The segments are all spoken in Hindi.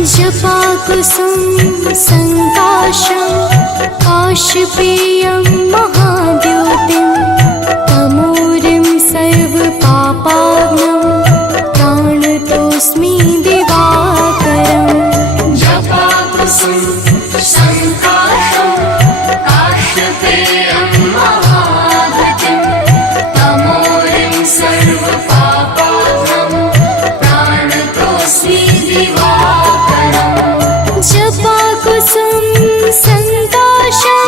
जपाकुसुम संकाशं काशपेयं महाद्योतिं तमोरिं सर्वपापाग्नं प्राणतोऽस्मि दिवाकरम्। जपाकुसुम संकाशं काशपेयं महाद्योतिं तमोरिं सर्वपापाग्नं प्राणतोऽस्मि दिवाकरम्। जपाकुसुम संकाशं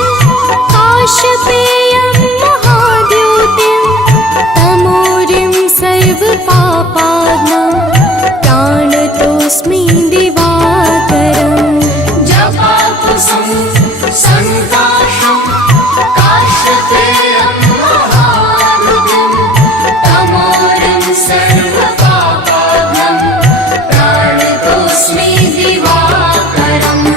काशपेयं महाद्योतिं तमोरिं सर्वपापाग्नं प्राणतोऽस्मि दिवाकरम्। जपाकुसुम संकाशं काशपेयं महाद्योतिं तमोरिं सर्वपापाग्नं प्राणतोऽस्मि दिवाकरम्।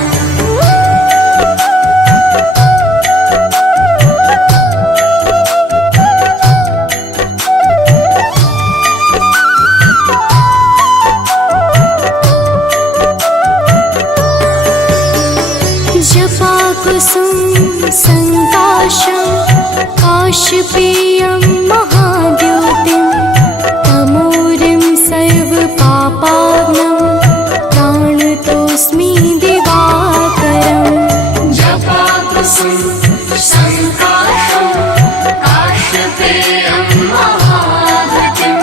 जपाकुसुम संकाशं काशपेयं महाद्योतिं तमोरिं सर्वपापाग्नं प्राणतोऽस्मि दिवाकरम्। जपाकुसुम संकाशं काशपेयं महाद्योतिं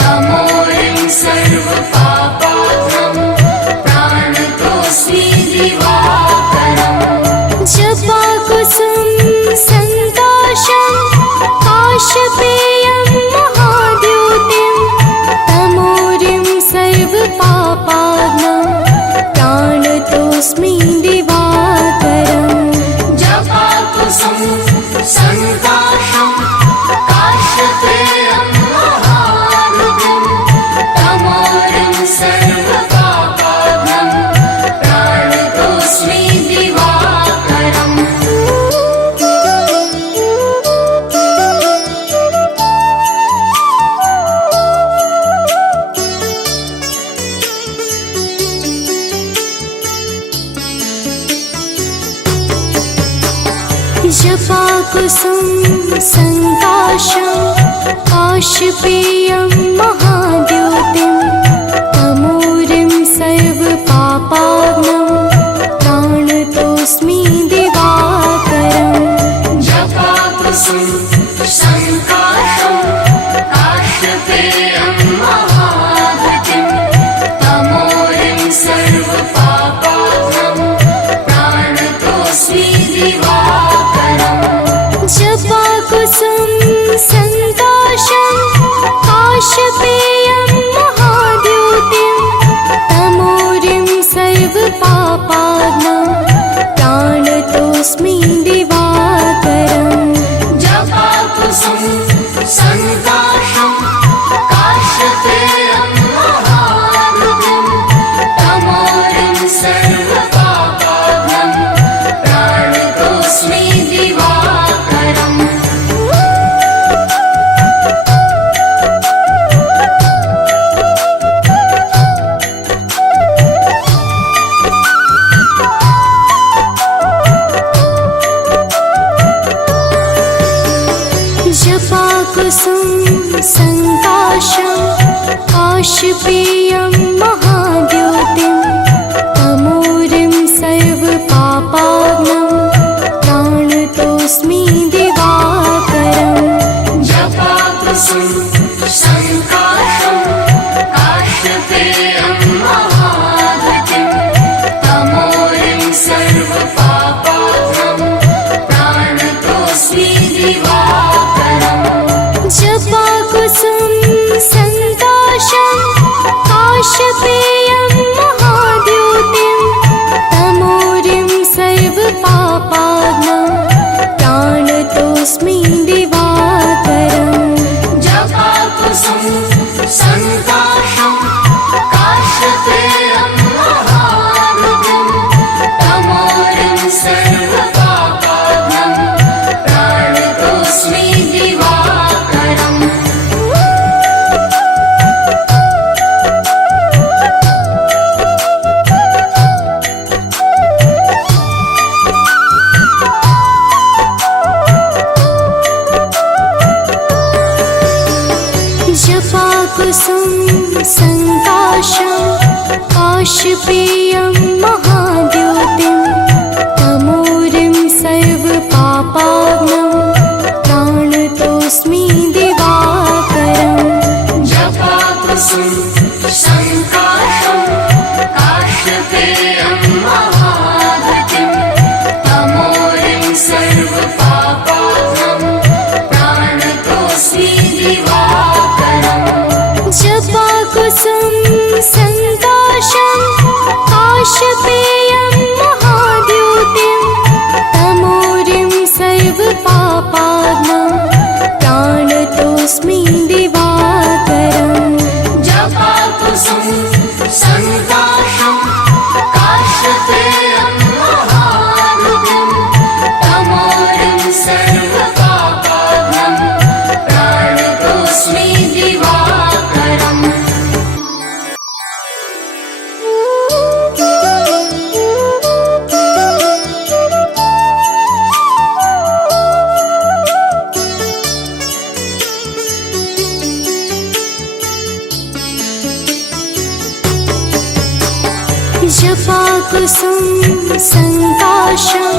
तमोरिं सर्वपापाग्नं प्राणतोऽस्मि दिवाकरम्। जपाकुसुम संकाशं काशपेयं महाद्योतिं तमोरिं सर्वपापाग्नं प्राणतोऽस्मि दिवाकरम्। जपाकुसुम संकाशं काशपेयं महाद्योतिं तमोरिं सर्वपापाग्नं प्राणतोऽस्मि दिवाकरम्। जपाकुसुम संकाशं काशपेयं महाद्योतिं तमोरिं सर्वपापाग्नं प्राणतोऽस्मि दिवाकरम्। जपाकुसुम संकाशं काशपेयं महाद्योतिं तमोरिं सर्वपापाग्नं प्राणतोऽस्मि दिवाकरम्। जपाकुसुम संकाशं काशपेयं महाद्योतिं तमोरिं सर्वपापाग्नं प्राणतोऽस्मि दिवाकरम्। जपाकुसुम संकाशं काशपेयं महाद्योतिं तमोरिं सर्वपापाग्नं प्राणतोऽस्मि दिवाकरम्। जपाकुसुम संकाशं काशपेयं महाद्योतिं तमोरिं सर्वपापाग्नं प्राणतोऽस्मि दिवाकरम्। जपाकुसुम संकाशं काशपेयं महाद्योतिं तमोरिं सर्वपापाग्नं प्राणतोऽस्मि दिवाकरम्। जपाकुसुम संकाशं काशपेयं महाद्योतिं तमोरिं सर्वपापाग्नं प्राणतोऽस्मि दिवाकरम्। जपाकुसुम संकाशं काशपेयं महाद्योतिं तमोरिं सर्वपापाग्नं प्राणतोऽस्मि दिवाकरम् जपाकुसुम संकाशं काश्यपेयं महाधृतिं तमोरिं सर्वपापाग्नं प्राणतोऽस्मि दिवाकरम् जपाकुसुम संकाशं काशपेयं महाद्योतिं तमोरिं सर्वपापाग्नं प्राणतोऽस्मि दिवाकरम् जपाकुसुम संकाशं काश्यपेयं महाधृतिं तमोरिं सर्वपापाग्नं प्राणतोऽस्मि दिवाकरम् जपाकुसुम संकाशं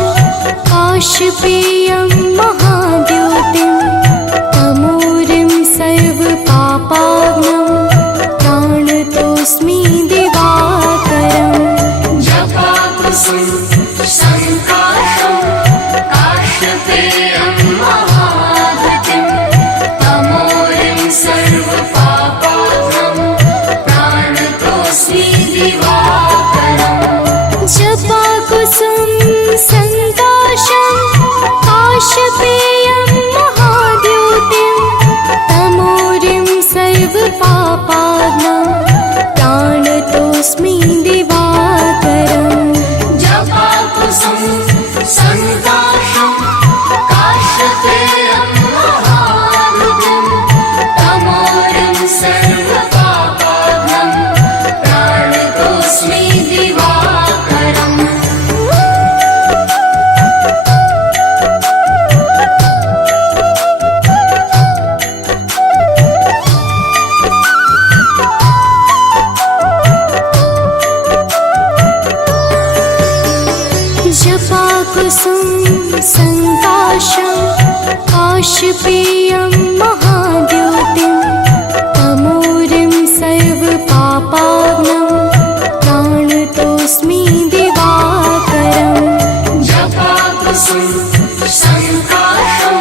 काशपेयं महाद्योतिं तमोरिं सर्वपापाग्नं प्राणतोऽस्मि दिवाकरम् जपाकुसुम संकाशं काश्यपेयं महाधृतिं तमोरिं सर्वपापाग्नं प्राणतोऽस्मि दिवाकरम् जपाकुसुम संकाशं काशपेयं महाद्योतिं तमोरिं सर्वपापाग्नं प्राणतोऽस्मि दिवाकरम् जपाकुसुम संकाशं काश्यपेयं महाधृतिं तमोरिं सर्वपापाग्नं प्राणतोऽस्मि दिवाकरम् जपाकुसुम संकाशं काशपेयं महाद्योतिं तमोरिं सर्वपापाग्नं प्राणतोऽस्मि दिवाकरम् जपाकुसुम संकाशं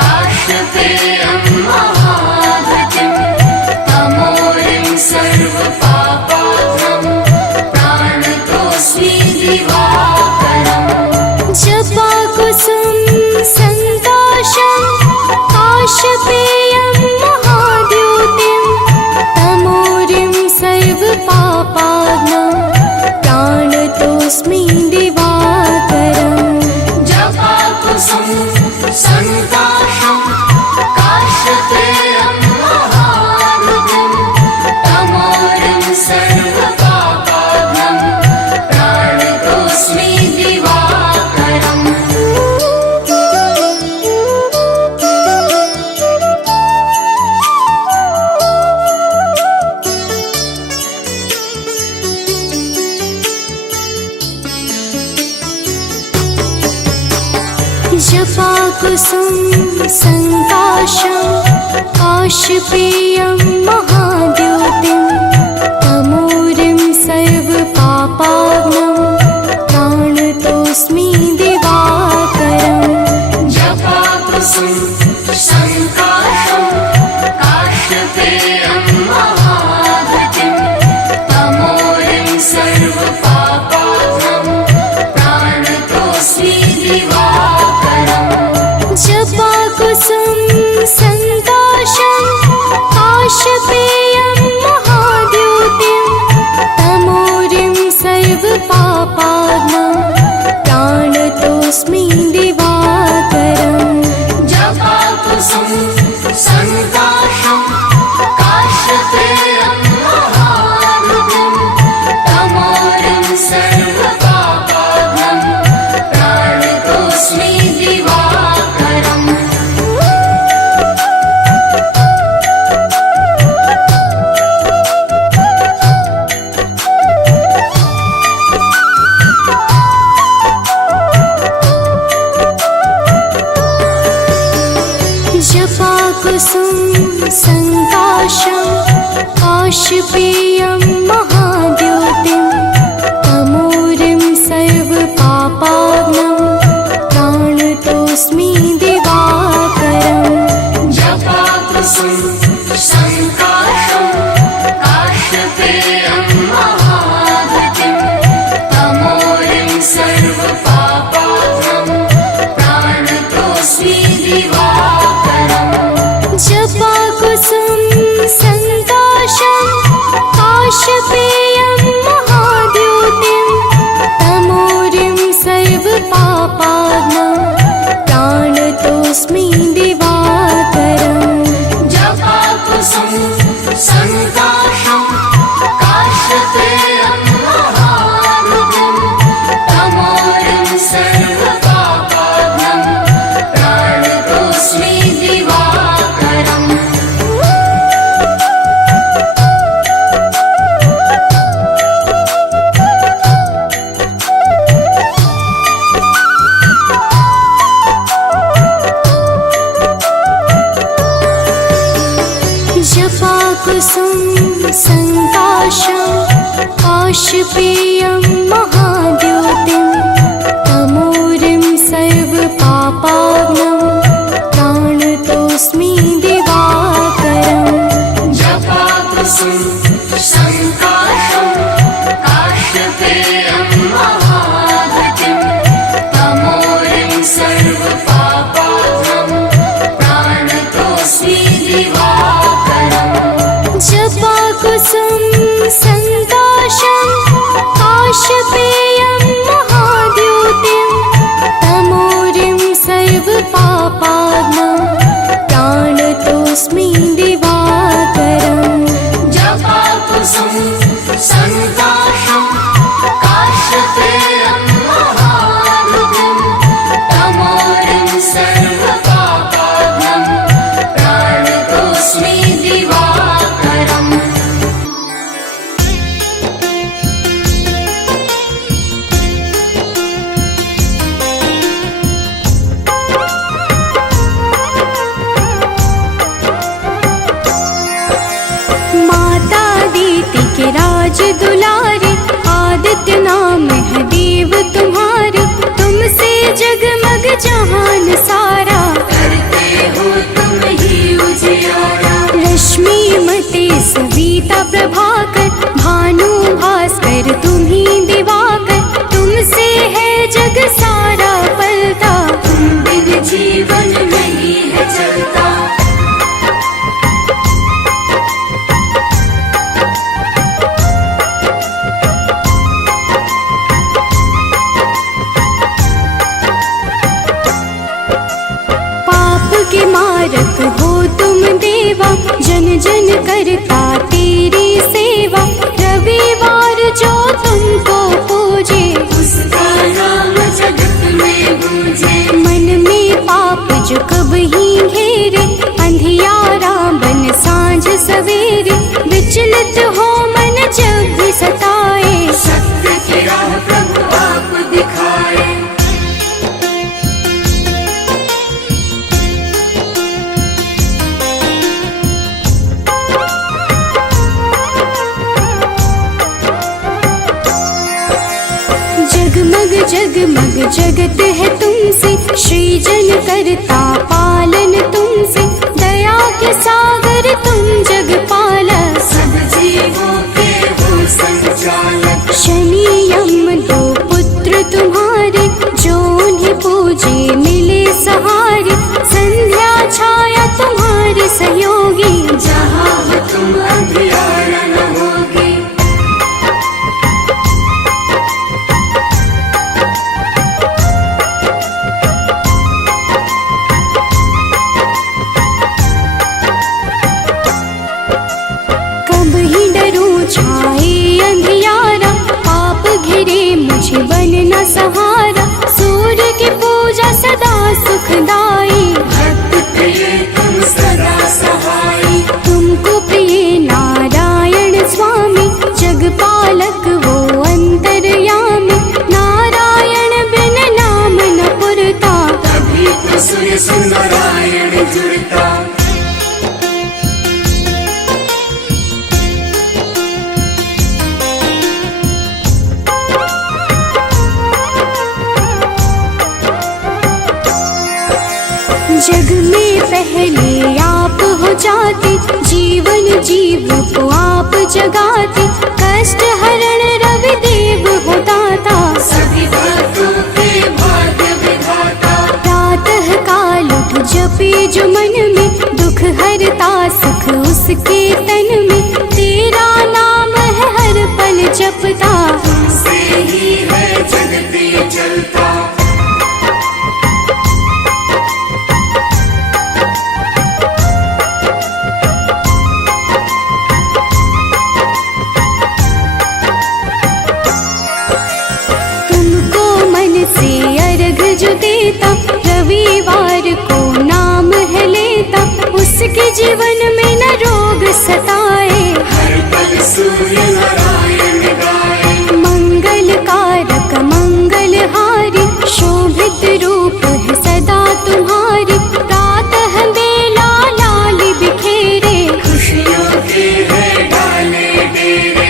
काश्यपेयं महाधृतिं तमोरिं सर्वपापाग्नं प्राणतोऽस्मि दिवाकरम् जपाकुसुम संकाशं काशपेयं महाद्योतिं तमोरिं सर्वपापाग्नं प्राणतोऽस्मि दिवाकरम् जपाकुसुम संकाशं काश्यपेयं महाधृतिं तमोरिं सर्वपापाग्नं प्राणतोऽस्मि दिवाकरम् जपाकुसुम संकाशं काशपेयं महाद्योतिं तमोरिं सर्वपापाग्नं प्राणतोऽस्मि दिवाकरम् जपाकुसुम संकाशं काश्यपेयं महाधृतिं तमोरिं सर्वपापाग्नं प्राणतोऽस्मि दिवाकरम् जपाकुसुम संकाशं काशपेयं महाद्योतिं काशपेयं महाद्योतिं तमोरिं सर्वपापाग्नं प्राणतोऽस्मि दिवाकरम् जपाकुसुम संकाशं काश्यपेयं महाद्युतिं तमोरिं सर्वपापाग्नं प्राणतोऽस्मि दिवाकरम् जपाकुसुम संकाशं काशपेयं महाद्योतिं तमोरिं सर्वपापाग्नं प्राणतोऽस्मि दिवाकरम् जपाकुसुम संकाशं काश्यपेयं महाद्युतिं तमोरिं सर्वपापाग्नं प्राणतोऽस्मि दिवाकरम् माता दीति के राज दुलारे आदित्य नाम है देव तुम्हारे तुमसे जगमग जहान सारा करते हो तुम ही उजियारा रश्मि मते सविता प्रभाकर भानु भास्कर तुम्ही दिवाकर तुमसे है जग सारा पलता तुम बिन जीवन नहीं है चलता पाप के मारक हो तुम देवा जन जन करता तेरी सेवा रविवार जो तुमको पूजे उसका नाम जगत में गूंजे मन में पाप जो कब ही घेरे अंधियारा बन सांझ सवेरे विचलित हो मन जब भी सताए सत्य की राह प्रभु आप दिखाए जगमग जगमग जगत है तुमसे सृजन करता पालन तुमसे दया के सागर तुम जग पालक सब जीवों के हो संचालक शनि यम दो पुत्र तुम्हारे जो उन्हें पूजे मिले सहारे संध्या छाया तुम्हारे सहयोगी जहाँ हो तुम अंधियारा न होगी कब ही डरूं छाए अंधियारा पाप घिरे मुझे बनना सहारा सूर्य की पूजा सदा सुखदाई भक्त प्रिय तुम सदा सहाय तुमको प्रिय नारायण स्वामी जगपालक वो अंतर्यामी नारायण बिन नाम न पुरता तभी तो सूर्य सुन नारायण जुड़ता जग में पहले आप हो जाते जीवन जीव को आप जगाते कष्ट हरण रवि देव हो दाता सभी भक्तों के भाग्य विधाता प्रातः काल उठ जपे जो मन में दुख हरता सुख उसके तन में तेरा नाम है हर पल जपता से ही है जगत ये चलता तुमको मन से अर्घ जो देता रविवार को नाम है लेता उसके जीवन में न रोग सताए हर पल सूर्य नारायण गाए मंगल कारक मंगलहारी शोभित रूप है सदा तुम्हारी प्रातः बेला लाल बिखेरे खुशियों के है डाले डेरे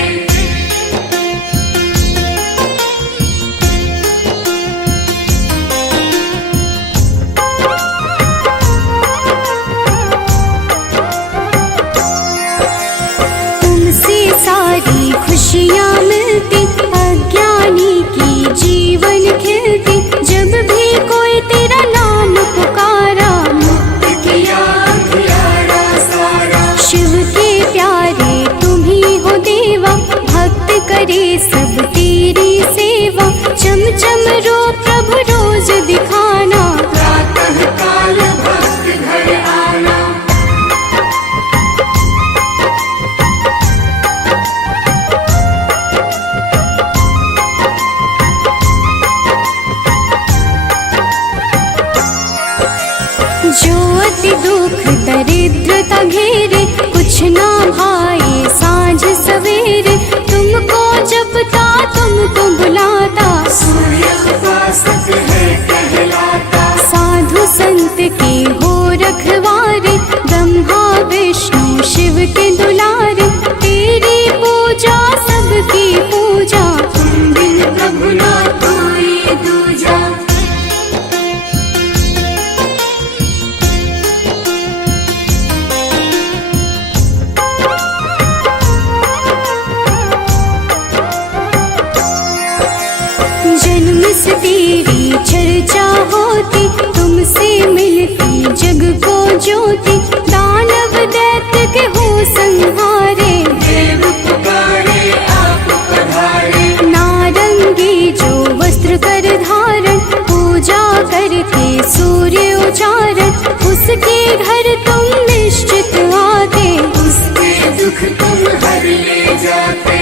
तेरी चर्चा होती, तुमसे मिलती जग को ज्योति। दानव दैत्य के हो संहारे, देव पुकारे आप पधारे। नारंगी जो वस्त्र कर धारण, पूजा करके सूर्य उचारण। उसके घर तुम निश्चित आते, उसके दुख तुम हर ले जाते।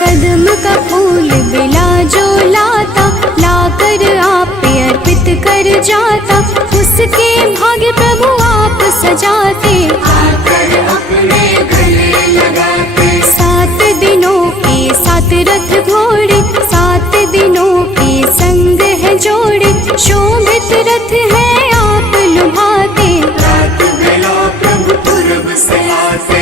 कदम का फूल बिला जो लाता, लाकर आप पे अर्पित कर जाता। उसके भाग्य प्रभु आप सजाते, आकर अपने गले लगाते। 7 दिनों के 7 रथ घोड़े, 7 दिनों के संग है जोड़े। शोभित रथ है आप लुभाते, रात बेला प्रभु पूरब से आते।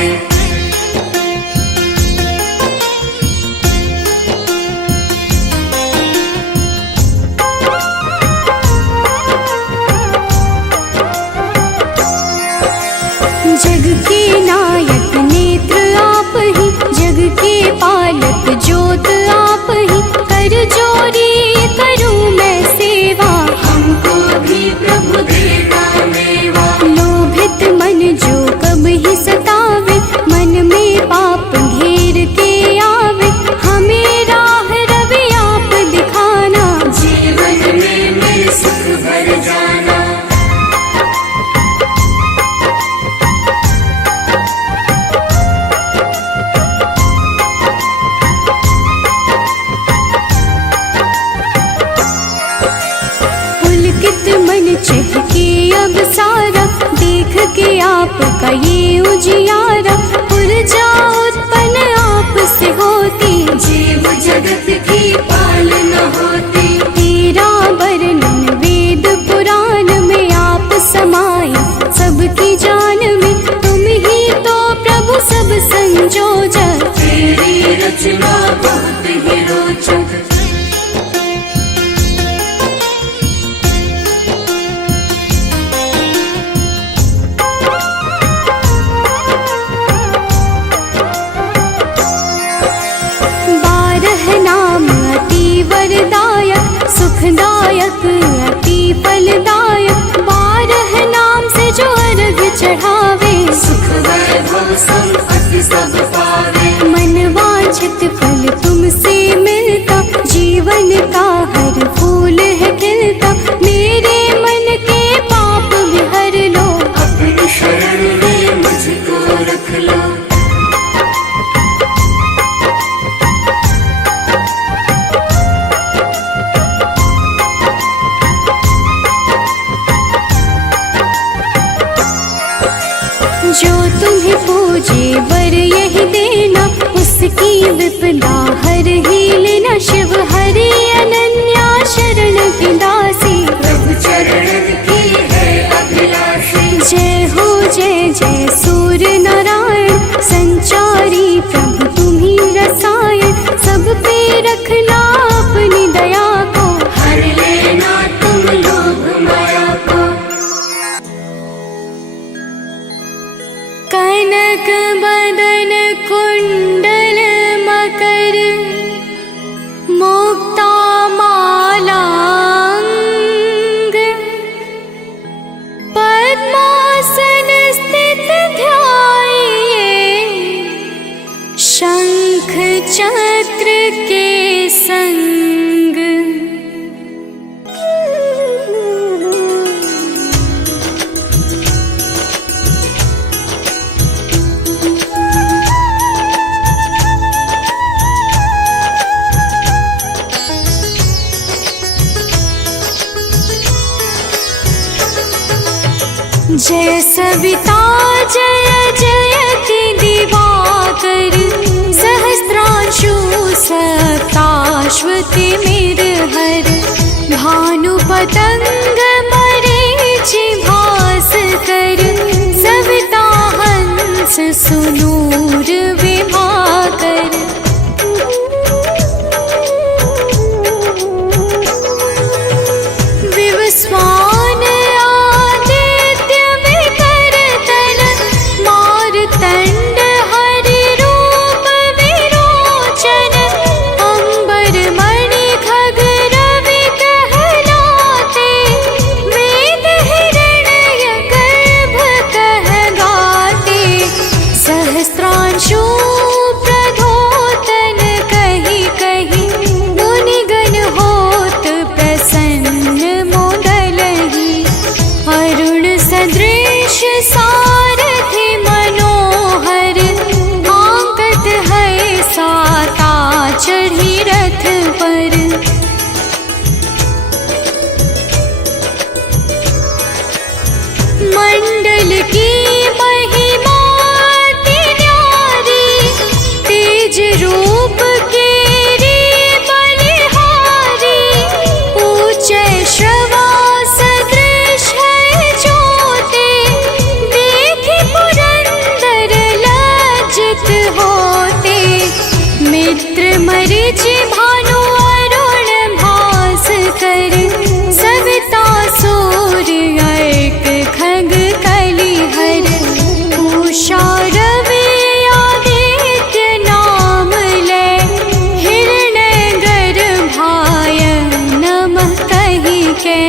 जग के नायक नेत्र आप ही, जग के पालक ज्योत आप ही। कर जोरी करूं मैं सेवा, हमको भी प्रभु देगा मेवा। लोभित मन जो कब ही सतावे, मन में पाप घेर के आवे। हमें राह रवि आप दिखाना, जीवन में मेरे सुख भर जाना। पुलकित मन चहके अब सारा, देख के आपका ये उजियारा। ऊर्जा उत्पन्न आप से होती, जीव जगत की पालना होती। तेरा वर्णन वेद पुराण में आप समाए, सबकी जान में तुम ही तो प्रभु सब संजोजक। तेरी रचना बहुत ही रोचक। नाम अति वरदायक, सुखदायक अति फलदायक। 12 नाम से जो अर्घ चढ़ावे, सुख वैभव संपत्ति सब पावे। मन वांछित फल तुमसे मिलता, जीवन का हर फूल है खिलता। मेरे मन के पाप भी हर लो, अपनी शरण में मुझको रख लो। जो तुम्हें पूजे वर यही देना, उसकी विपदा हर ही लेना। शिव हरि अनन्या शरण की दासी, प्रभु चरणन की है अभिलाषी। जय हो जय जय सूर्य नारायण, संचारी प्रभु तुम्ही रसायन। सब पे रखना अपनी दया को, हर लेना तुम लोभ माया को। कनक बदन कुंडल मकर, मुक्ता मालांग। पद्मासन स्थित ध्याये, शंख चक्र के संग। जय सविता जय जयति दिवाकर, सहस्रांशु सप्ताश्वति मेरहर। भानु पतंग मरीचि भास्कर, सविता हंस सुनूर विभाकर। विवस्वान के।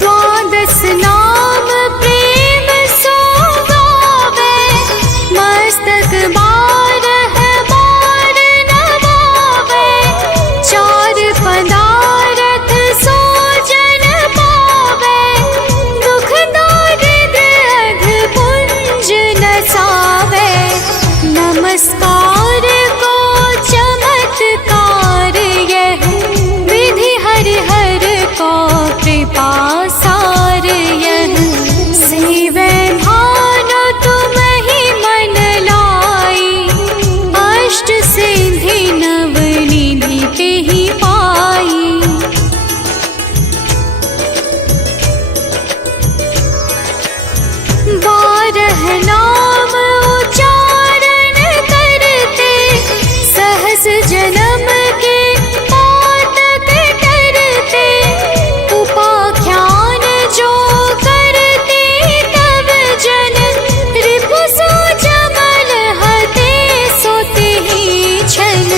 द्वादश नाम प्रेम सो गावे, मस्तक बारह बार नवावे। चार पदारथ सो जन पावे, दुख दारिद्र अघ पुंज नसावे। नमस्कार को चमत्कार यह, विधि हरि हर को कृपा सार यह। सेवे भानु तुम ही मन लाई, अष्ट सिद्धि नव निधि तेहि पाई। बारह नाम उच्चारण करते, सहस जन्म के पातक टरते। उपाख्यान जो करते तब जन, रिपु सो जमल हते सो तेहि छन।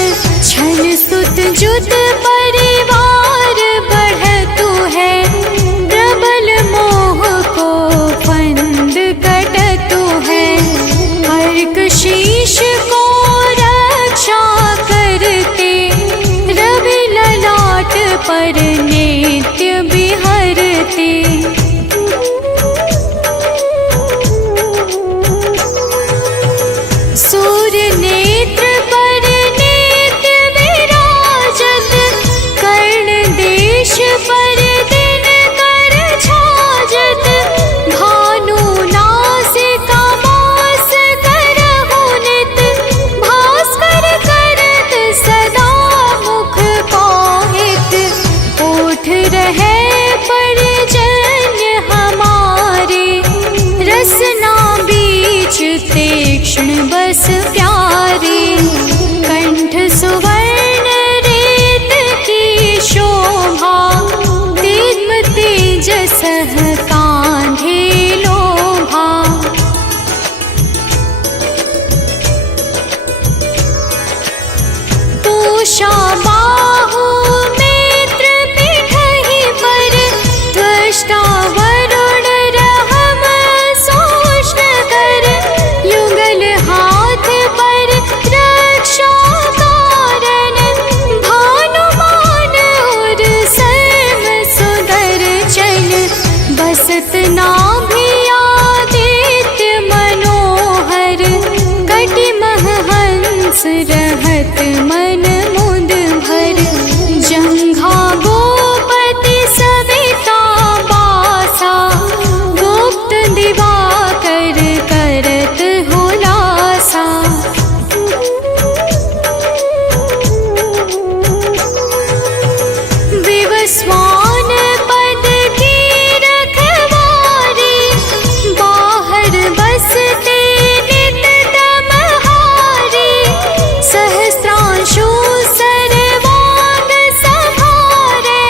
छन सुत जुत परिवार बढ़तु है, प्रबल मोह को फंद कटतु है। अर्क शीश को रक्षा करते, रवि ललाट पर नित्य बिहरते। सूर्य नेत्र पर नित्य विराजत, कर्ण देश पर दिन कर छाजत। भानु नासिका मास करहु नित, भास्कर करत सदा मुख पाहित। ओठ रहे परजन्य हमारे, रसना बीच तीक्ष्ण बस प्यारे। कंठ सुवर्ण रेत की शोभा, दिव्य तेजस कांधे लोभा। पूषा बाहु नेत्र पिठहि पर, त्वष्टा वरुण रहम सोष्ण कर। युगल हाथ पर रक्षा कारण, भानुमान और सर्व सुदर्शन। बसत नाभि आदित्य मनोहर, कटिमह हंस रहत मन मुद भर। जंघा गोपति सविता बासा, गुप्त दिवाकर करत हुलासा। विवस्वान पद की रखवारी, बाहर बसते नित तमहारी। सहस्त्रांशु सर्वांग संहारे,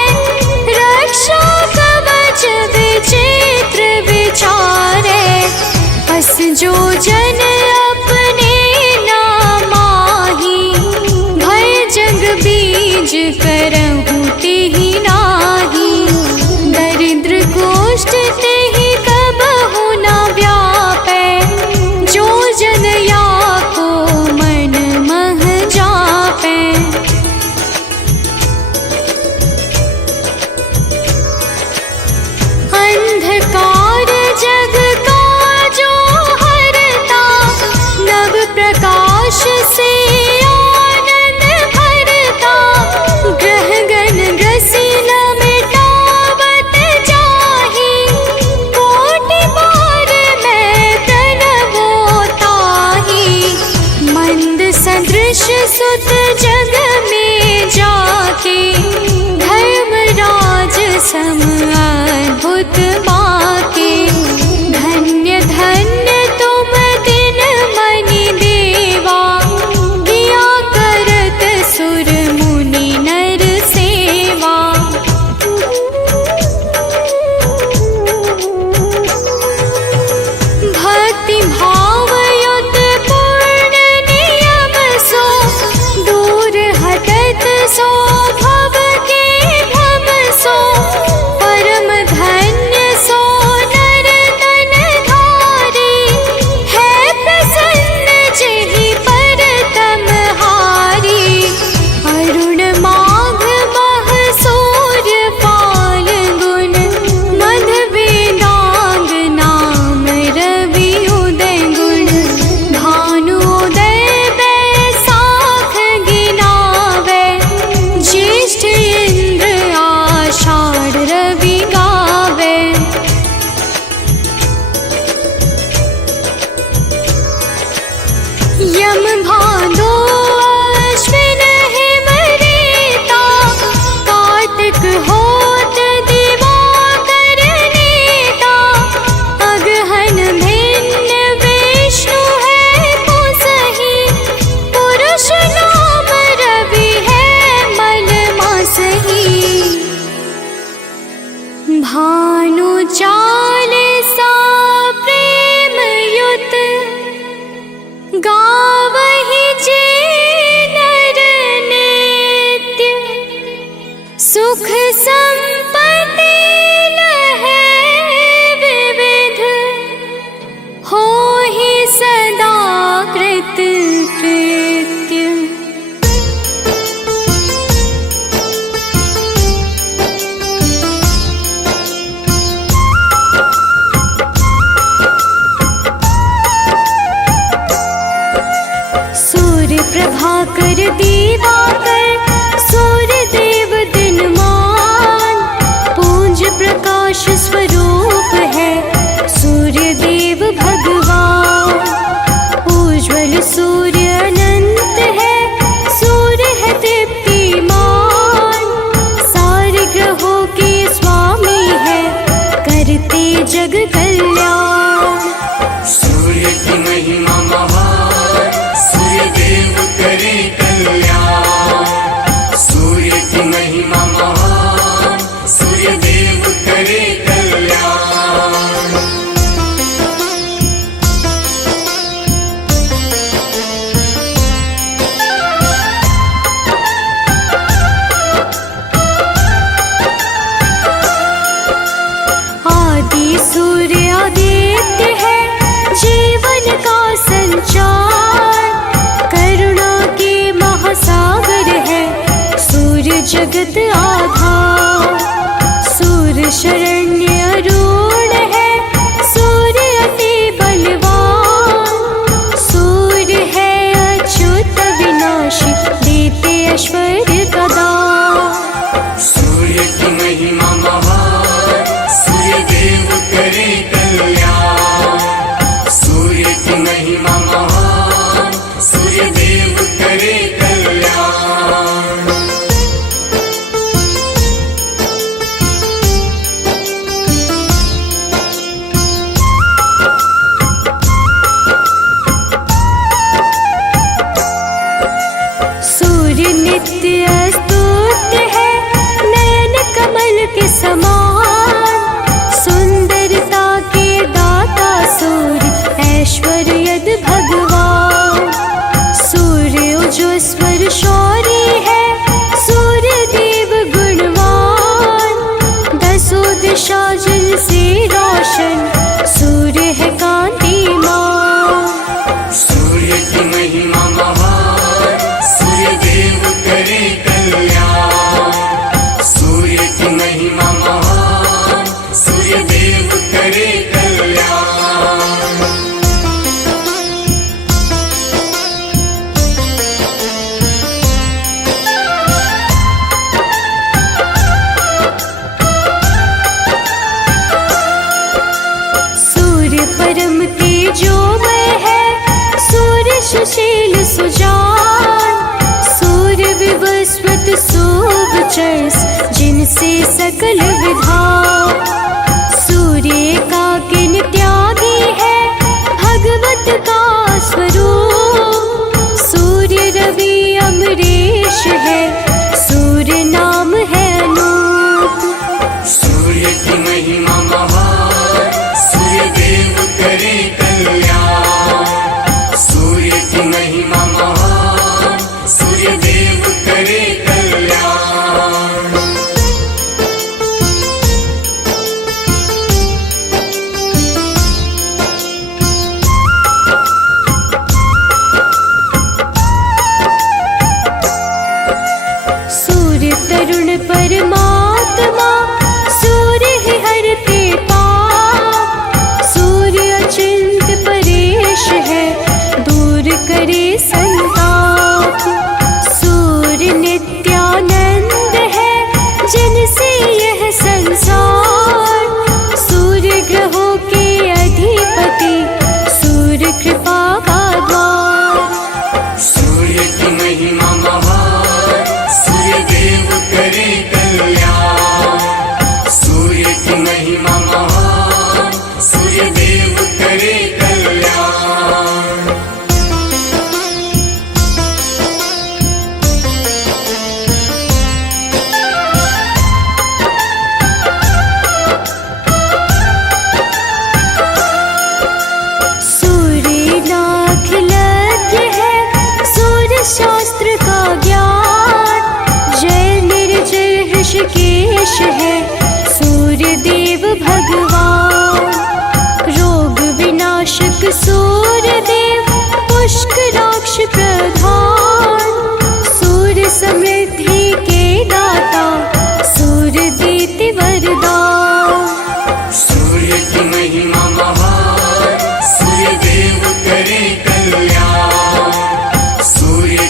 रक्षा कवच विचित्र विचारे। बस जो जन अपने नामाही, भय जग बीज करहु तेहि नाही। दरिद्र गोष्ठ तेहि कबहु न व्यापै, जो जन या को मन मह जापै। अंधकार जग का जो हरता, नव प्रकाश से आनंद भरता। ग्रह गण ग्रसी न मिटावत जाहि, कोटि बार मैं प्रणवो ताहि। मंद सदृश सुत जग में जाके, धर्मराज सम अद्भुत बाके। धन्य धन्य तुम दिन मनि देवा, किया करत सुर मुनि नर सेवा। भक्ति भाव युत पूर्ण नियम सो, दूर प्रभाकर दिवाकर सूर्य देव दिनमान, पूंज प्रकाश स्वरूप है सूर्य देव भगवान। उज्ज्वल सूर्य अनंत है, सूर्य है दीप्तिमान, सारे ग्रहों के स्वामी है करते जग कल्याण। सूर्य की महिमा महान, सूर्य देव करे कल्याण। सूर्य की महिमा महान, सूर्य देव करे कल्याण। आदि सूर्य आदित्य है, जीवन का संचार, करुणा के महासागर है सूर्य जगत आधार। सूर्य शरण्य अरुण है, सूर्य अति बलवान, सूर्य है अच्युत विनाशी देते ऐश्वर्य का दान। सूर्य की महिमा महान, सूर्य देव करे कल्याण। सूर्य की महिमा महान, सूर्य देव करे कल्याण। सूर्य नित्य स्तुत्य है, नयन कमल के समान, सुंदरता के दाता सूर्य ऐश्वर्यद भगवान। सूर्य ओजस्वर शौर्य है, सूर्य देव गुणवान, दसों दिशा जल से रोशन सूर्य है कांतिमान। सूर्य की महिमा महान, सूर्य देव करे कल्याण। सूर्य की महिमा महान, सूर्य देव करे कल्याण। सूर्य परम तेजोमय है, सूर्य सुशील सुजान, सूर्य विवस्वत शोभचर्स जिनसे सकल विधान। सूर्य एकाकिन त्यागी है, भगवत का स्वरूप, सूर्य रवि अमरीश है, सूर्य नाम है अनूप। सूर्य की महिमा महान, सूर्य देव करे कल्याण। सूर्य की महिमा महान, सूर्य देव करे कल्याण। सूर्य तरुण परमात्मा, सूर्य ही हरते पाप, सूर्य अचिंत परेश है दूर करे संताप। सूर्य नित्यानंद है, जिनसे यह संसार, सूर्य ग्रहों के अधिपति, सूर्य कृपा का द्वार। सूर्य की महिमा महान, सूर्य देव करे कल्याण। सूर्य की महिमा महान, सूर्य देव करे कल्याण। सूर्य नाखिलज्ञ है, सूर्य शास्त्र का ज्ञान, जय निर्जय ऋषिकेश है सूर्य देव भगवान। रोग विनाशक सूर्य देव, पुष्कराक्ष प्रधान, सूर्य समृद्धि के दाता, सूर्य देते वरदान। सूर्य की महिमा महान, सूर्य देव करे कल्याण। सूर्य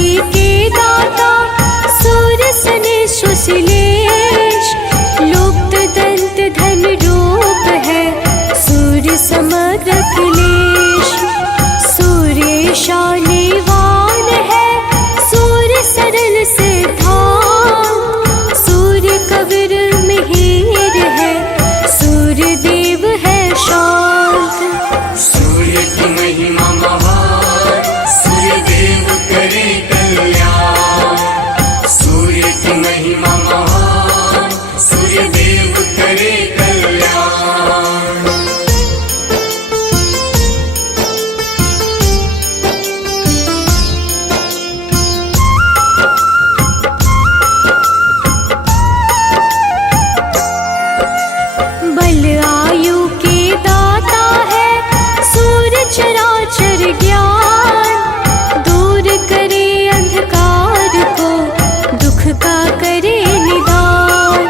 सृष्टि के दाता सूर्य सने सुशीलेश लुप्त दंत धन रूप है सूर्य समग्र अखिलेश सूर्य शानिवान है सूर्य सरल सिद्धांत सूर्य कबीर मिहिर है सूर्य देव है शांत। सूर्य की महिमा महान, सूर्य देव करे कल्याण। सूर्य की महिमा महान, सूर्य देव करे कल्याण। बल आयु के दाता है सूर्य चराचर ज्ञान दूर करे अंधकार को दुख का करे निदान।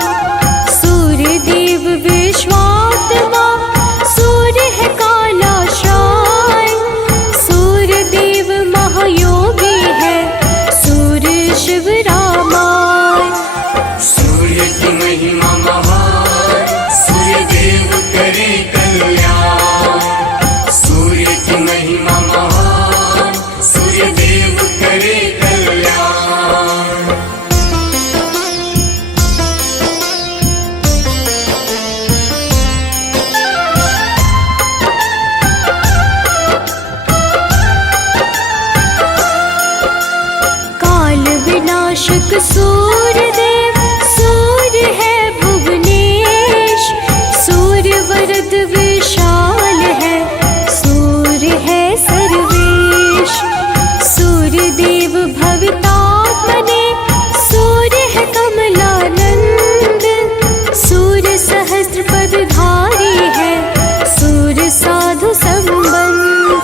सूर्य देव विश्वात्मा सूर्य है काला शान सूर्य देव महायोगी है सूर्य शिव रामान। सूर्य की महिमा महान, सूर्य देव करे कल्याण। सूर्य की महिमा महान, सूर्य देव करे कल्याण। काल विनाशक सूर्य देव सूर्य है भुवनेश सूर्य वरद विशाल है सूर्य है सर्वेश। सूर्य देव भवितात्मने सूर्य है कमलानंद सूर्य सहस्त्र पदधारी है सूर्य साधु संबंध।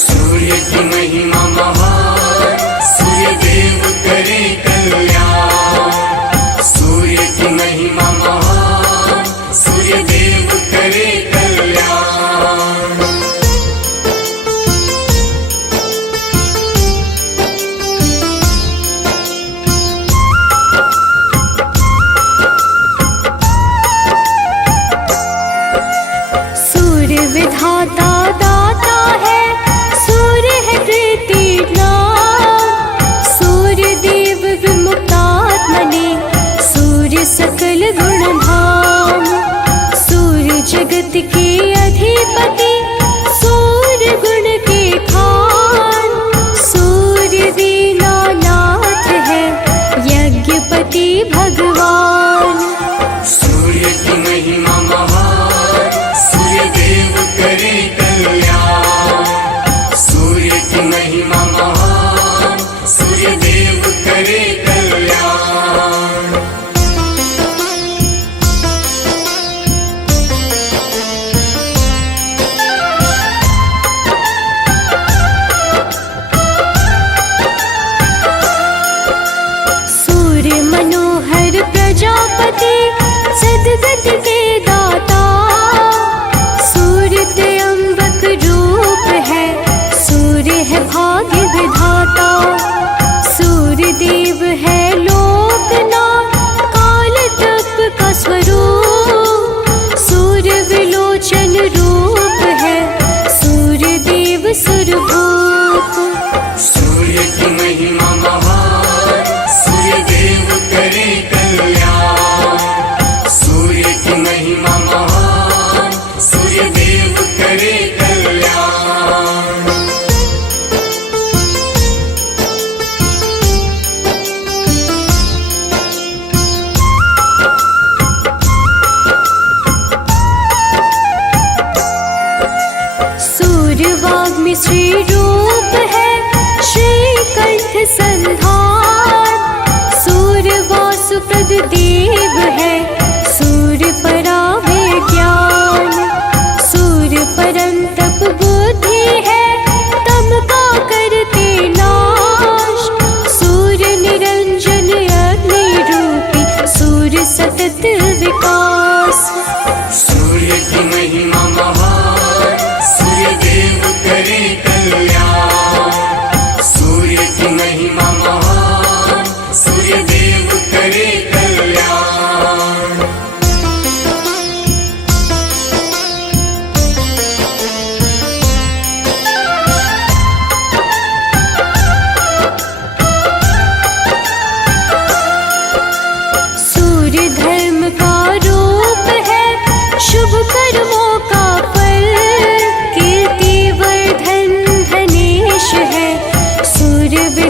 सूर्य की महिमा महान, सूर्य देव करे कल्याण। सूर्य की महिमा महान, सूर्य देव करे कल्याण।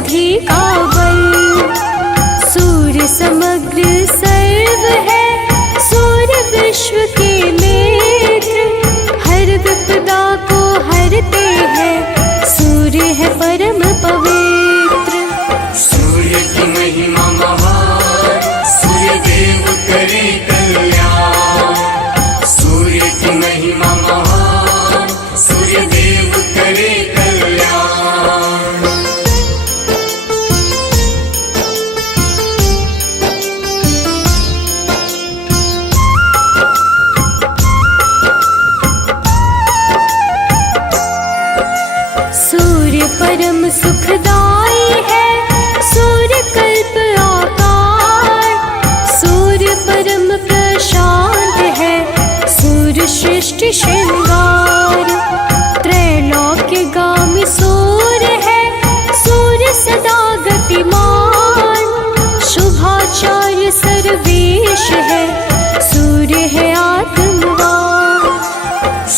सिद्धि का बल। सूर्य समग्र सर्व है, सूर्य विश्व के नेत्र, हर विपदा को हरते हैं, सूर्य है परम पवित्र। सूर्य की महिमा महान, सूर्य देव करे कल्याण। सूर्य की महिमा महान, सूर्य देव करे कल्याण। सूर्य परम सुखदाई है, सूर्य कल्प आकार, सूर्य परम प्रशांत है, सूर्य सृष्टि श्रृंगार। त्रैलोक्यगामी सूर्य है, सूर्य सदा गतिमान, शुभाचार्य सर्वेश है, सूर्य है आत्मवान।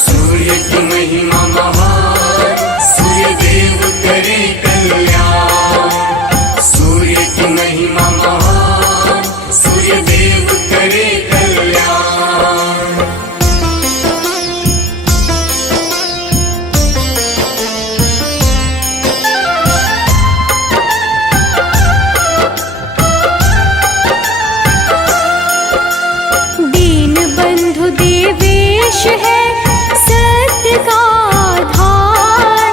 सूर्य की महिमा महान, सूर्य देव करे कल्याण। सूर्य की महिमा महान, सूर्य देव करे कल्याण। दीन बंधु देवेश है, सत्य का आधार,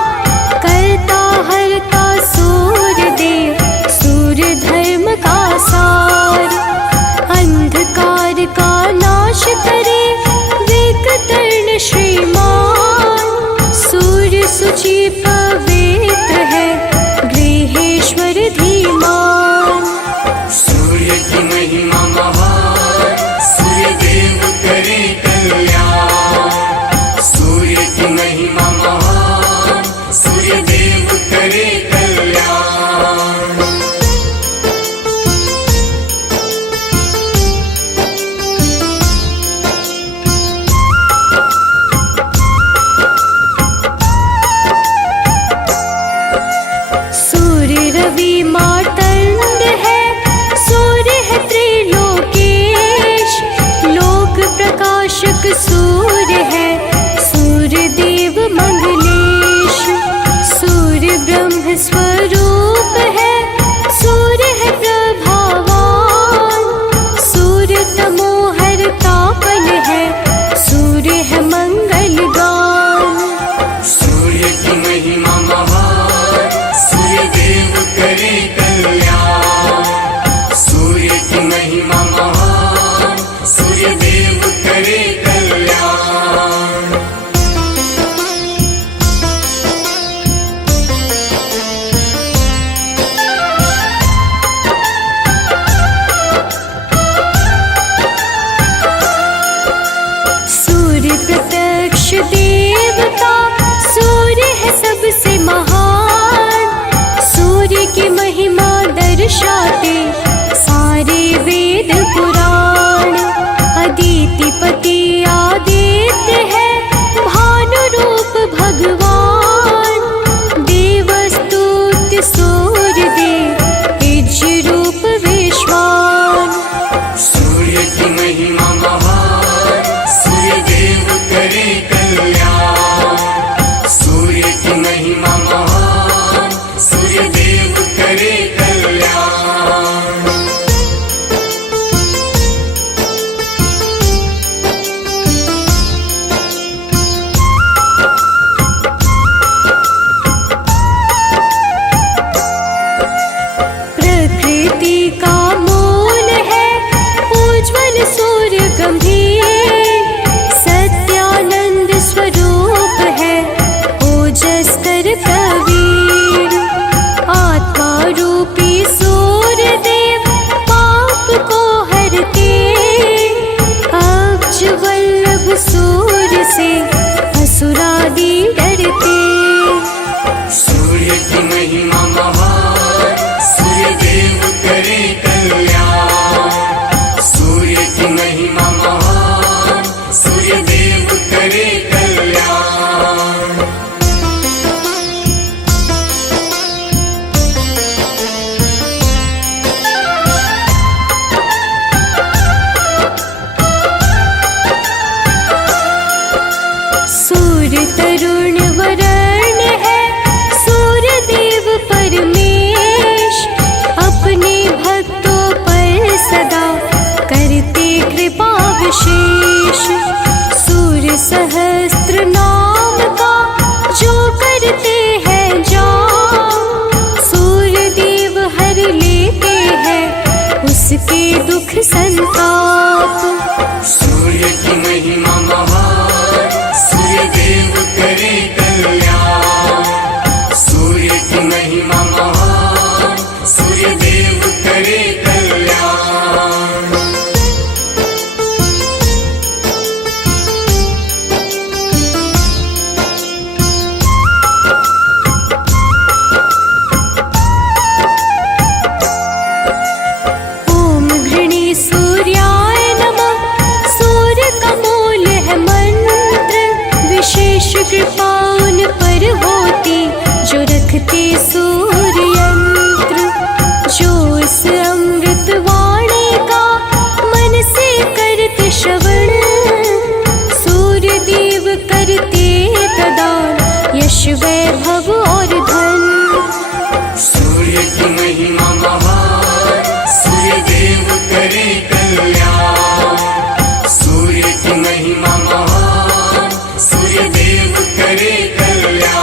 करता हरता सूर्य देव, सूर्य धर्म का सार। अंधकार का नाश करे, विकतर्ण श्रीमान, सूर्य शुचि पवित्र है, गृहेश्वर धीमान। सूर्य की महिमा महान, सूर्य देव करे कल्याण। सूर्य की महिमा महान, सूर्य देव करे कल्याण। सूर्य रवि मार्तंड है, सूर्य है त्रिलोकेश, लोक प्रकाशक सूर्य है, सूर्य देव मंगलेश। सूर्य ब्रह्म स्वरूप है, सूर्य है प्रभावान, सूर्य तमोहर तापन है, सूर्य है मंगलगान। सूर्य की महिमा महान, सूर्य देव करे कल्याण। सूर्य की महिमा महान, सूर्य देव करे कल्याण। सूर्य प्रत्यक्ष देवता, सूर्य है सबसे महान, सूर्य की महिमा दर्शाते सारे वेद पुराण। अदितिपति आदित्य है, भानु रूप भगवान, देवस्तुत्य सूर्य देव, तेज रूप विश्वान। सूर्य की महिमा महान, सूर्य देव करे कल्याण। सूर्य की महिमा महान, सूर्य देव करे कल्याण। प्रकृति का मूल है, उज्ज्वल सूर्य गंभीर, सत्यानंद स्वरूप है, ओजस्कर प्रवीण। आत्मा रूपी सूर्य देव, पाप को हरते, अब्ज वल्लभ सूर्य से असुरादि डरते। सूर्य की महिमा महान, सूर्य देव करे कल्याण। इस अमृत वाणी का मन से करते श्रवण, सूर्य देव करते प्रदान यश वैभव और धन। सूर्य की महिमा महान, सूर्य देव करे कल्याण। सूर्य की महिमा महान, सूर्य देव करे कल्याण।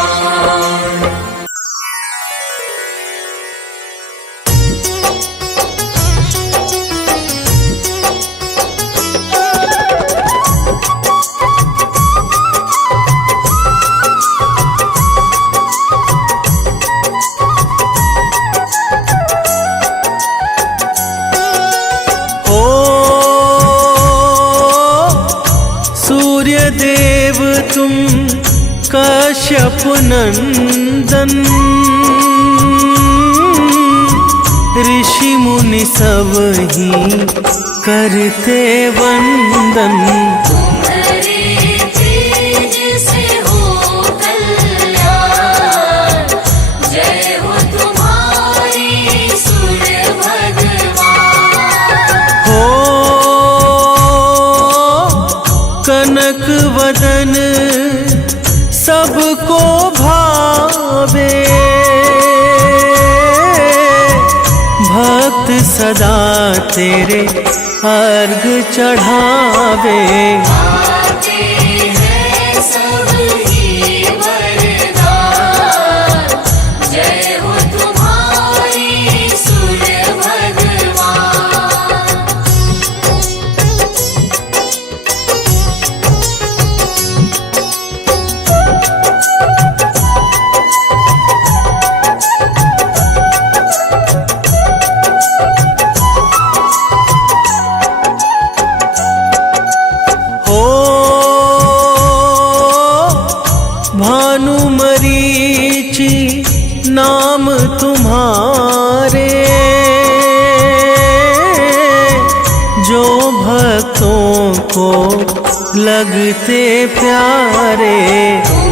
देव तुम कश्यप नंदन, ऋषि मुनि सब ही करते वंदन। तुम्हारे तेज से हो कल्याण, जय हो तुम्हारी सूर्य भगवान। हो कनक वदन सबको भावे, भक्त सदा तेरे अर्घ चढ़ावे। आते हैं सब ही वरदान, जय हो तुम्हारी सूर्य भगवान। नाम तुम्हारे, जो भक्तों को लगते प्यारे। तुम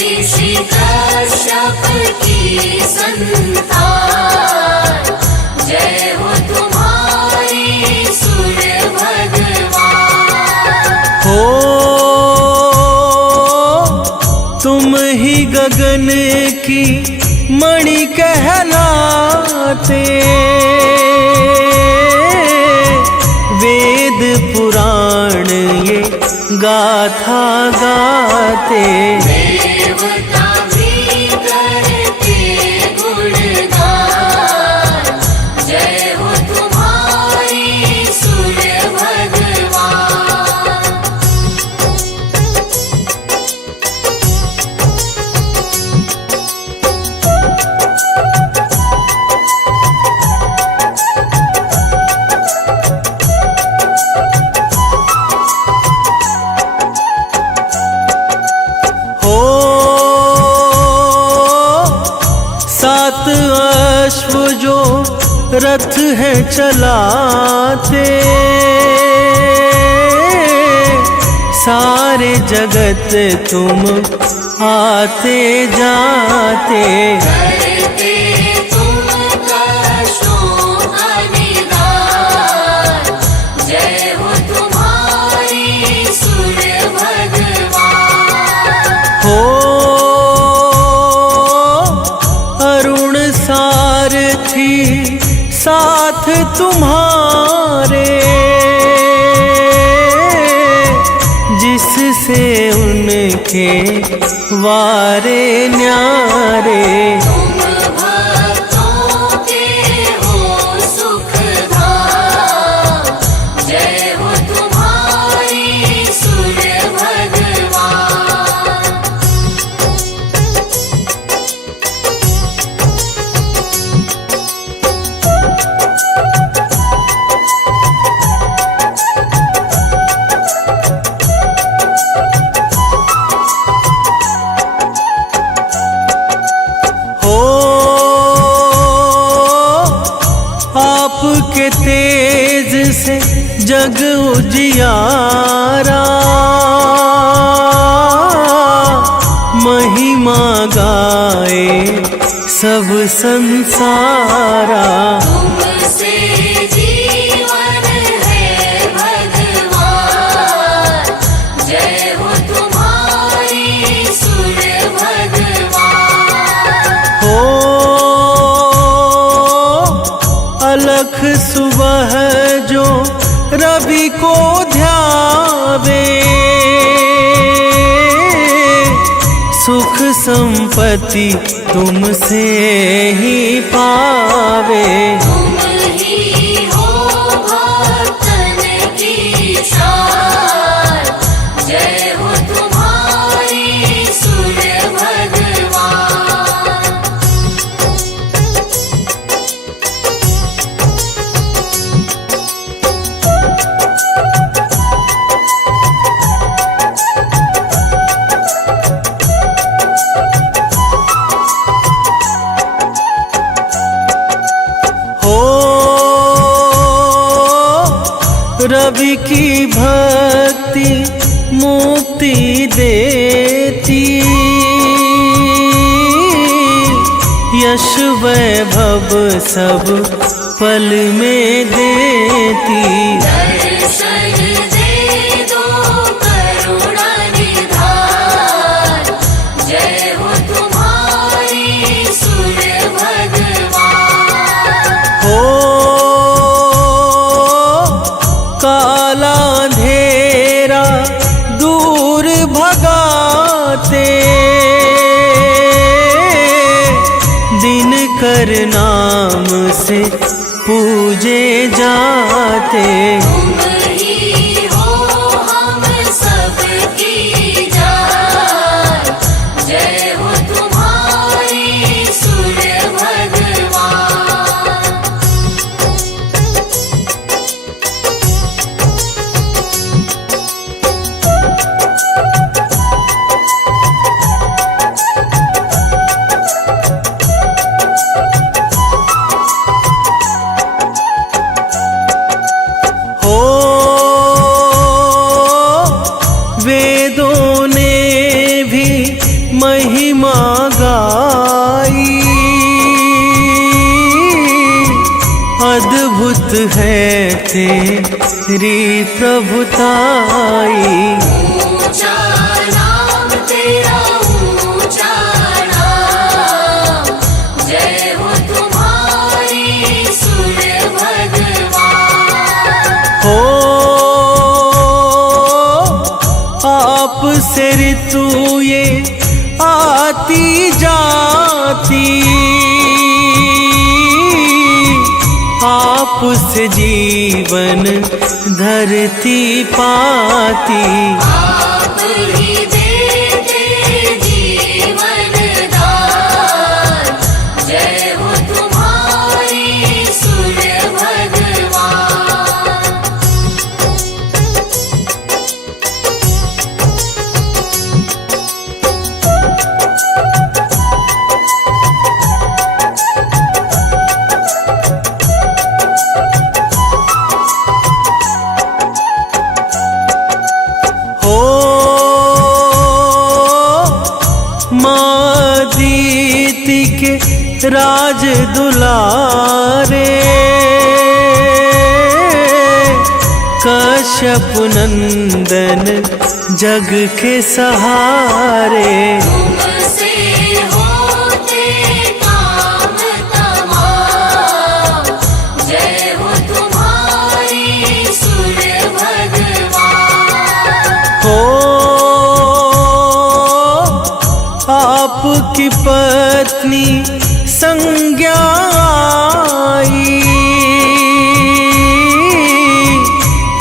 ऋषि कश्यप की संतान, जय हो तुम्हारी सूर्य भगवान। हो तुम ही गगन की मणि कहलाते, वेद पुराण ये गाथा गाते। देवता भी करते गुणगान, जय हो तुम्हारी सूर्य भगवान। अश्व जो रथ है चलाते, सारे जगत तुम आते जाते। करते तुम कष्टों का निदान, जय हो तुम्हारी सूर्य भगवान। हो सारथी साथ तुम्हारे, जिससे उनके वारे न्यारे। तुम भक्तों के हो सुखधाम, जय हो तुम्हारी सूर्य भगवान। आपके तेज से जग उजियारा, महिमा गाए सब संसारा। तुम अलख सुबह जो रवि को ध्यावे, सुख संपत्ति तुमसे ही पावे। तुम ही हो भक्तन की सार, जय हो तुम्हारी सूर्य भगवान। रवि की भक्ति मुक्ति देती, यश वैभव सब पल में देती। दर्शन दे दो करुणा निधान, जय हो तुम्हारी सूर्य भगवान। काला अंधेरा दूर भगाते, दिनकर नाम से पूजे जाते। तुम ही हो हम सबकी जान, जय हो तुम्हारी सूर्य भगवान। वेदों ने भी महिमा गाई, अद्भुत है तेरी प्रभुताई। ऊंचा नाम तेरा ऊंचा नाम, जय हो तुम्हारी सूर्य भगवान। आपसे ऋतु ये आती जाती, आपसे जीवन धरती पाती। आप ही देते जीवन दान, जय हो तुम्हारी सूर्य भगवान। दीति के राज दुलारे, कश्यप नंदन जग के सहारे। तुमसे होते काम तमाम, जय हो तुम्हारी सूर्य भगवान। आपकी पत्नी संज्ञा आई,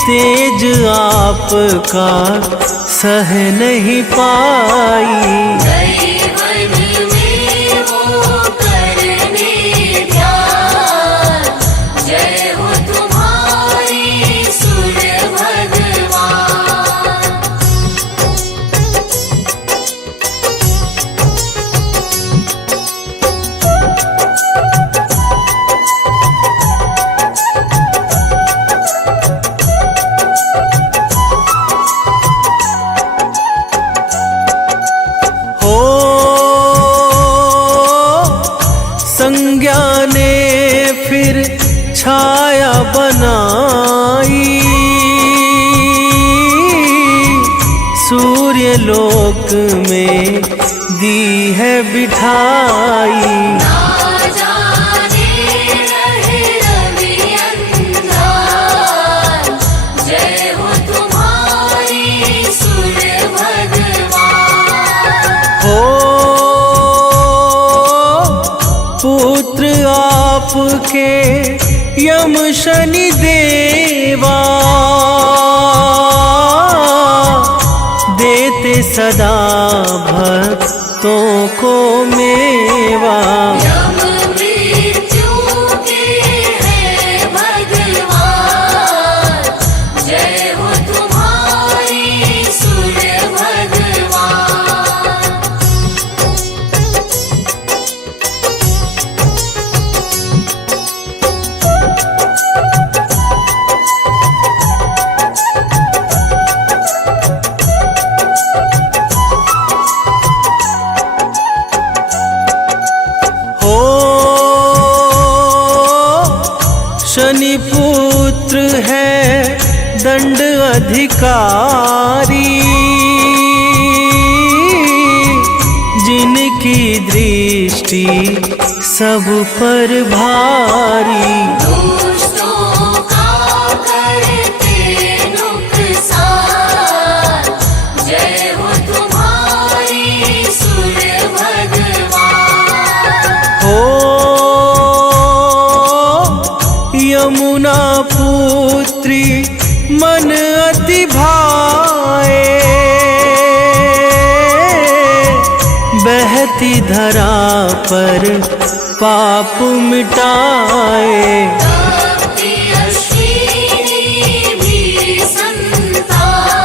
तेज आपका सह नहीं पाई। जीवन में वो करने ध्यान, जय हो तुम्हारी सूर्य भगवान। संज्ञा ने फिर छाया बनाई, सूर्य लोक में दी है बिठाई। ना जाने रहे रवि के यम शनि देवा, देते सदा भक्तों को मेवा। यम मृत्यु के हैं भगवान, जय हो तुम्हारी सूर्य भगवान। शनि पुत्र है दंड अधिकारी, जिनकी दृष्टि सब पर भारी। दुष्टों का करते नुकसान, जय हो तुम्हारी सूर्य भगवान। हो यमुना पुत्री मन अति भाए, बहती धरा पर पाप मिटाए। भक्ति अश्विनी भी संतान,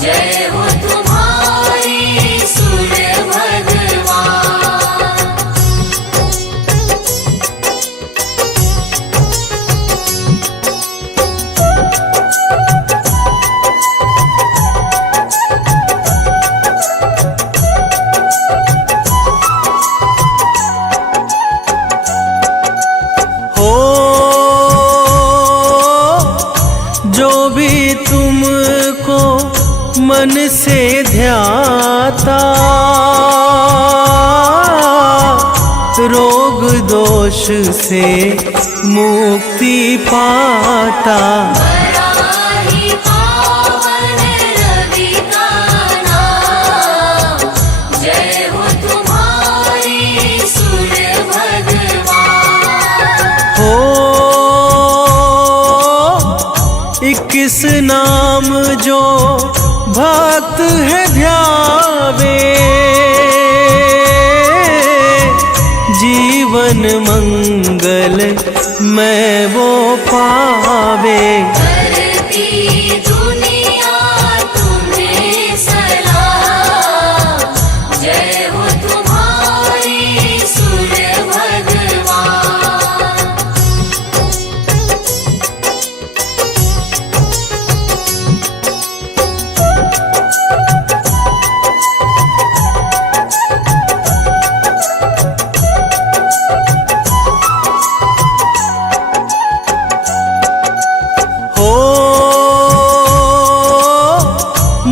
जय हो तुम्हारी सूर्य भगवान। जो भी तुमको मन से ध्याता, रोग दोष से मुक्ति पाता। बड़ा ही पावन रवि का नाम, जय हो तुम्हारी सूर्य भगवान। हो 21 नाम जो भक्त है ध्यावे, जीवन मंगल मैं वो पावे। करती दुनिया तुम्हें सलाम, जय हो तुम्हारी सूर्य भगवान।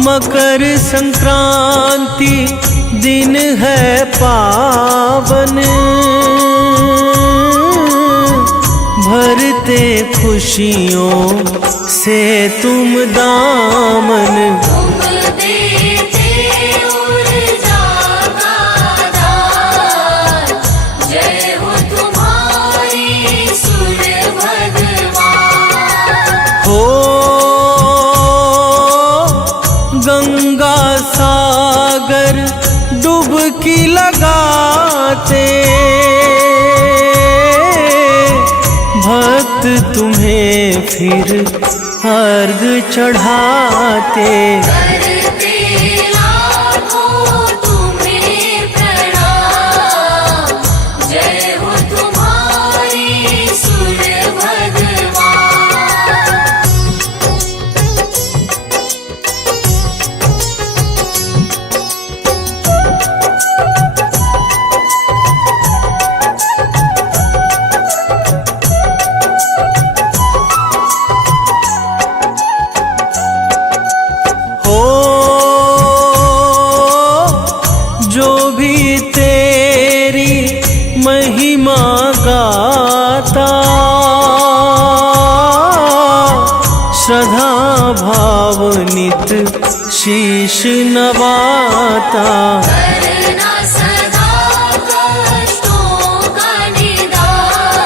मकर संक्रांति दिन है पावन, भरते खुशियों से तुम दामन। तुम देते ऊर्जा का दान, जय हो तुम्हारी सूर्य भगवान। हो गंगा सागर डुबकी लगाते, भक्त तुम्हें फिर अर्घ चढ़ाते। करते लाखों तुम्हें प्रणाम, जय हो तुम्हारी सूर्य भगवान। महिमा गाता, श्रद्धा भावनित शीश नवाता। करना सदा कष्टों का निदान,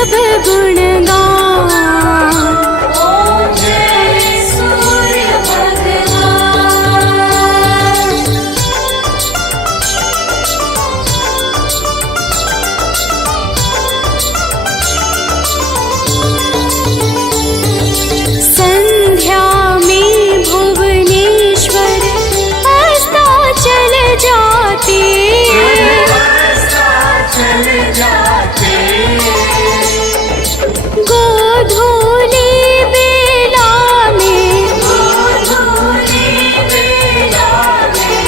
सब गुणगान। ओम जय सूर्य भगवान। संध्या में भुवनेश्वर अस्ताचल जाते, चल जाते गोधूली बेला में गोधूली बेला में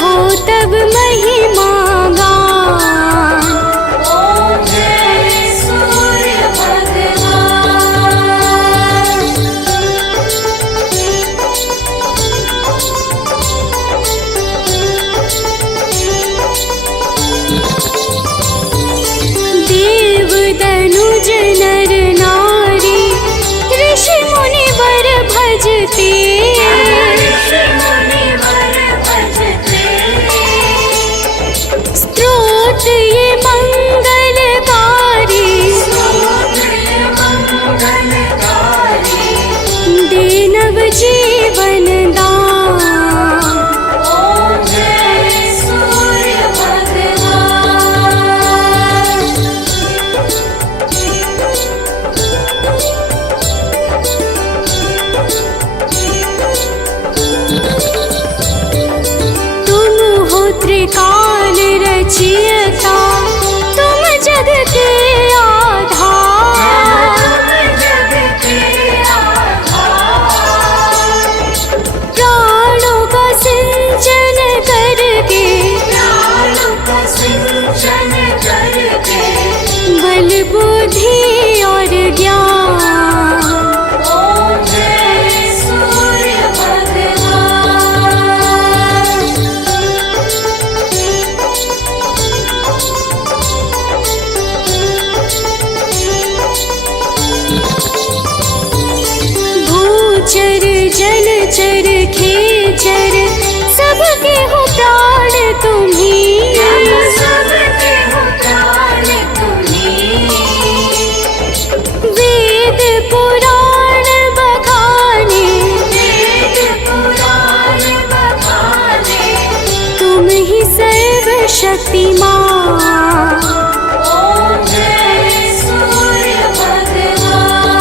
हो तब महिमा गान। ओम जय सूर्य भगवान। देव दनुज नर नारी ऋषि मुनि वर भजते, ऋषि मुनि वर भजते स्तोत्र ये मंगलकारी स्तोत्र मंगलकारी दे नव जीवन दान। ओम जय सूर्य भगवान। तुम हो त्रिकाल रचयिता, तुम जग के आधार। जग के आधार प्राणों का सिंचन करके प्राणों का सिंचन करके बल बुद्धि और ज्ञान। ओम जय सूर्य भगवान। भूचर जलचर खेचर सबके हो प्राण तुम्ही, सबके हो प्राण तुम्हीं। वेद पुराण बखाने वेद पुराण बखाने तुम ही सर्वशक्तिमान। ओम जय सूर्य भगवान।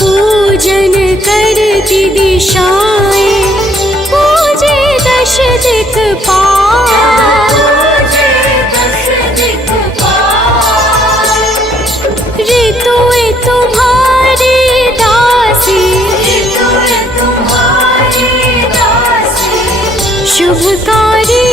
पूजन करती दिशाएं पूजे दश दिक्पाल। पूजे दश दिक्पाल ऋतुएं तुम्हारी दासी ऋतु तुम्हारी दासी शुभकारी